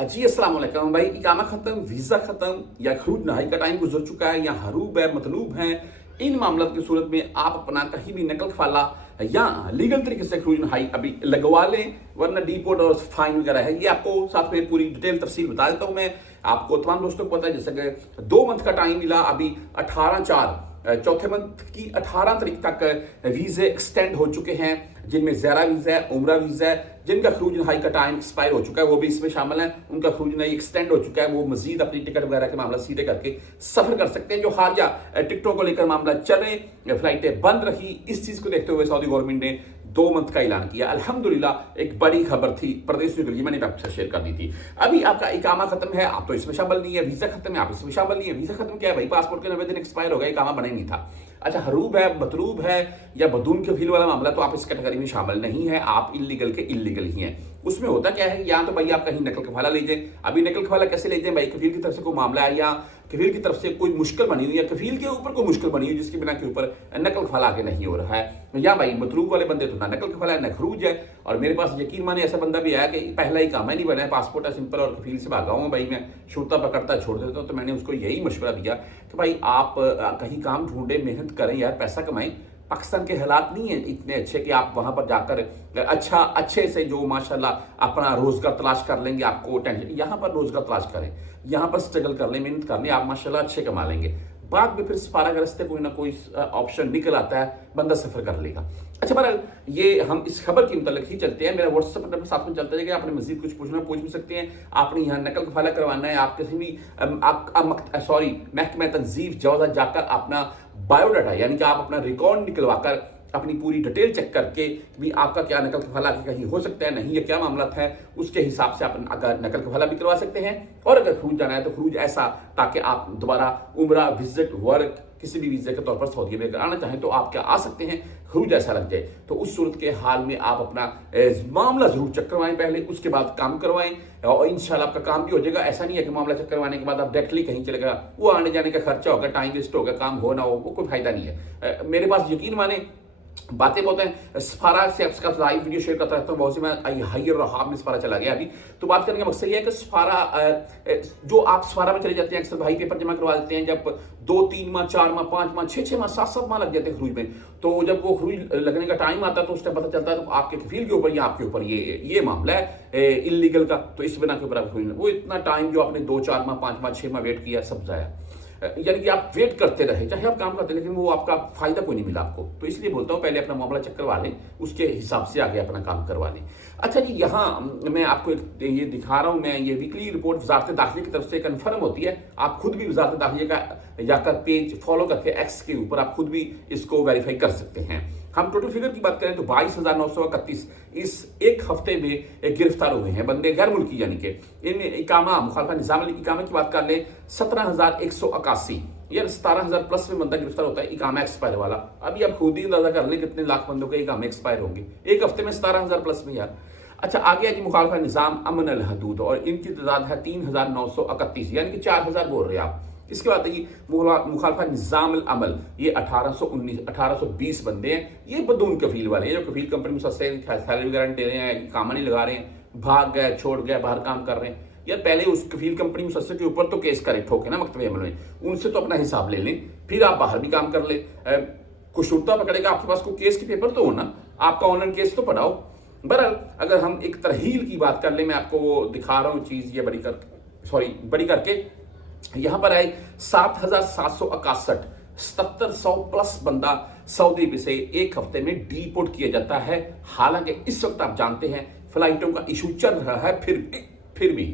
जी अस्सलाम वालेकुम भाई। इकामा खत्म, वीजा खत्म या खरूज नहाई का टाइम गुजर चुका है या हरूब है, मतलूब है, इन मामलों की सूरत में आप अपना कहीं भी नकल खवाला या लीगल तरीके से खरूज नहाई अभी लगवा लें, वरना डीपोर्ट और फाइन वगैरह है। ये आपको साथ में पूरी डिटेल तफसील बता देता हूं मैं आपको। तमाम दोस्तों को पता है जैसे कि 2 मंथ का टाइम मिला, अभी 18/4 चौथे मंथ की 18 तारीख तक वीजे एक्सटेंड हो चुके हैं, जिनमें ज़ायरा वीजा है, उम्रा वीजा है, जिनका खरूज नहाई का टाइम एक्सपायर हो चुका है वो भी इसमें शामिल है। उनका खरूज नहाई एक्सटेंड हो चुका है, वो मजीद अपनी टिकट वगैरह के मामला सीधे करके सफर कर सकते हैं। जो हालिया टिकटों को लेकर मामला चले, फ्लाइटें बंद रही, इस चीज को देखते हुए सऊदी गवर्नमेंट ने 2 मंथ का ऐलान किया। अल्हम्दुलिल्लाह एक बड़ी खबर थी प्रदेशियों के लिए, मैंने आपसे शेयर कर दी थी। अभी आपका इकामा खत्म है, आप तो इसमें शामिल नहीं है। वीजा खत्म है, आप इसमें शामिल नहीं है। वीजा खत्म क्या है भाई, पासपोर्ट के 90 दिन एक्सपायर हो गए, इकामा बना ही नहीं था। अच्छा, हरूब है, मतलूब है या बदून के फील वाला मामला, तो आप इस कैटेगरी में शामिल नहीं है, आप इलीगल के इलीगल ही हैं। उसमें होता क्या है, या तो भाई आप कहीं नकल कफाला लीजिए। अभी नकल कफाला कैसे लीजिए भाई, कफील की तरफ से कोई मामला है या कफील की तरफ से कोई मुश्किल बनी हुई है, कफील के ऊपर कोई मुश्किल बनी हुई जिसकी बिना के ऊपर नकल कफाला आगे नहीं हो रहा है, या भाई मतलूब वाले बंदे तो ना नकल कफाला है ना खरूज है। और मेरे पास यकीन माने ऐसा बंदा भी आया कि पहला ही काम है नहीं बना है, पासपोर्ट है सिंपल और कफील से भागा हूँ भाई, मैं शुरता पकड़ता छोड़ देता हूँ। तो मैंने उसको यही मशवरा दिया कि भाई आप कहीं काम ढूंढे, मेहनत करें यार, पैसा कमाएं। पाकिस्तान के हालात नहीं है इतने अच्छे कि आप वहां पर जाकर अच्छे से जो माशाल्लाह अपना रोजगार तलाश कर लेंगे। आपको टेंशन, यहाँ पर रोजगार तलाश करें, यहाँ पर स्ट्रगल कर लें, मेहनत कर लें, आप माशाल्लाह अच्छे कमा लेंगे। बाद में फिर सफारा के रास्ते कोई ना कोई ऑप्शन निकल आता है, बंदा सफर कर लेगा। अच्छा बहरहाल, ये हम इस खबर के मुतालिक ही चलते हैं। मेरा व्हाट्सएप नंबर साथ में चलता है कि आपने मजीद कुछ पूछना पूछ भी सकते हैं। आपने यहाँ नकल कफाला करवाना है, आप किसी भी महकमा तंजीफ जवाजा जाकर अपना बायोडाटा यानी कि आप अपना रिकॉर्ड निकलवाकर अपनी पूरी डिटेल चेक करके भी आपका क्या नकल कफाला कहीं हो सकता है नहीं, या क्या मामला है, उसके हिसाब से आप अगर नकल कफाला भी करवा सकते हैं। और अगर खरूज जाना है तो खरूज ऐसा ताकि आप दोबारा उम्रा, विजिट, वर्क किसी भी वीजे के तौर पर सऊदी अरब आना चाहें तो आप क्या आ सकते हैं, खरूज ऐसा लग जाए। तो उस सूरत के हाल में आप अपना मामला जरूर चेक करवाएं पहले, उसके बाद काम करवाएं और इंशाल्लाह आपका काम भी हो जाएगा। ऐसा नहीं है कि मामला चेक करवाने के बाद आप डायरेक्टली कहीं चलेगा, वो आने जाने का खर्चा होगा, टाइम वेस्ट होगा, काम हो ना हो, वो कोई फायदा नहीं है। मेरे पास यकीन माने बातें बहुत हैं, सफारा से आपका लाइव वीडियो शेयर करता रहता हूँ बहुत सी। मैं हायर रहाब में सफारा चला गया अभी, तो बात करने का मकसद ये है कि सफारा जो आप सफारा में चले जाते हैं, अक्सर भाई पेपर जमा करवा देते हैं, जब 2-3 माह, 4 माह, 5 माह, 6 माह, 7 माह लग जाते हैं खरूज में। तो जब वो खरूज लगने का टाइम आता है तो उस टाइम पता चलता है तो आपके कफील के ऊपर या आपके ऊपर ये मामला है इलीगल का, तो इस बिना के ऊपर आप खरूज, वो इतना टाइम जो आपने 2-4 माह, 5 माह, 6 माह वेट किया सब जाया। यानी कि आप वेट करते रहे, चाहे आप काम करते, लेकिन वो आपका फायदा कोई नहीं मिला आपको। तो इसलिए बोलता हूँ पहले अपना मामला चेक करवा लें, उसके हिसाब से आगे अपना काम करवा लें। अच्छा जी, यहाँ मैं आपको ये दिखा रहा हूँ, मैं ये वीकली रिपोर्ट वजारत दाखिले की तरफ से कन्फर्म होती है। आप खुद भी वजारत दाखिले का जाकर पेज फॉलो करके एक्स के ऊपर आप खुद भी इसको वेरीफाई कर सकते हैं। हम टोटल फिगर की बात करें तो 22,931 इस एक हफ्ते में गिरफ्तार हुए हैं बंदे गैर मुल्की, यानी कि इन इकामा मुखालफा निजाम इकामा की बात कर लें 17,181 या 17,000 प्लस में बंदा गिरफ्तार होता है इकामा एक्सपायर वाला। अभी आप खुद ही अंदाजा कर लें कितने लाख बंदों के इकामे एक्सपायर होंगे एक हफ्ते में, 17,000 प्लस में यार। अच्छा, आगे है जी मुखालफा निजाम अमन अल हदूद, और इनकी तादाद है 3,931 यानी कि 4,000 बोल रहे हैं आप। इसके बाद है ये मुखालफा निजाम अल अमल, ये 1820 बंदे हैं। ये बदून कफील वाले हैं, जो कफील कंपनी में सैलरी वगैरह दे रहे हैं, काम नहीं लगा रहे हैं, भाग गए, छोड़ गए, बाहर काम कर रहे हैं। यार पहले उस कफील कंपनी मुसस्से के ऊपर तो केस करें, ठोके ना मकतबे अमल में, उनसे तो अपना हिसाब ले लें, फिर आप बाहर भी काम कर लें। कुछ शुरता पकड़ेगा, आपके पास कोई केस के पेपर तो हो ना, आपका ऑनलाइन केस तो पढ़ाओ। बहरहाल, अगर हम एक तरहील की बात कर ले, मैं आपको वो दिखा रहा हूँ चीज, ये बड़ी करके यहां पर आए 7,761 7,700 प्लस बंदा सऊदी अरब से एक हफ्ते में डिपोर्ट किया जाता है। हालांकि इस वक्त आप जानते हैं फ्लाइटों का इशू चल रहा है, फिर भी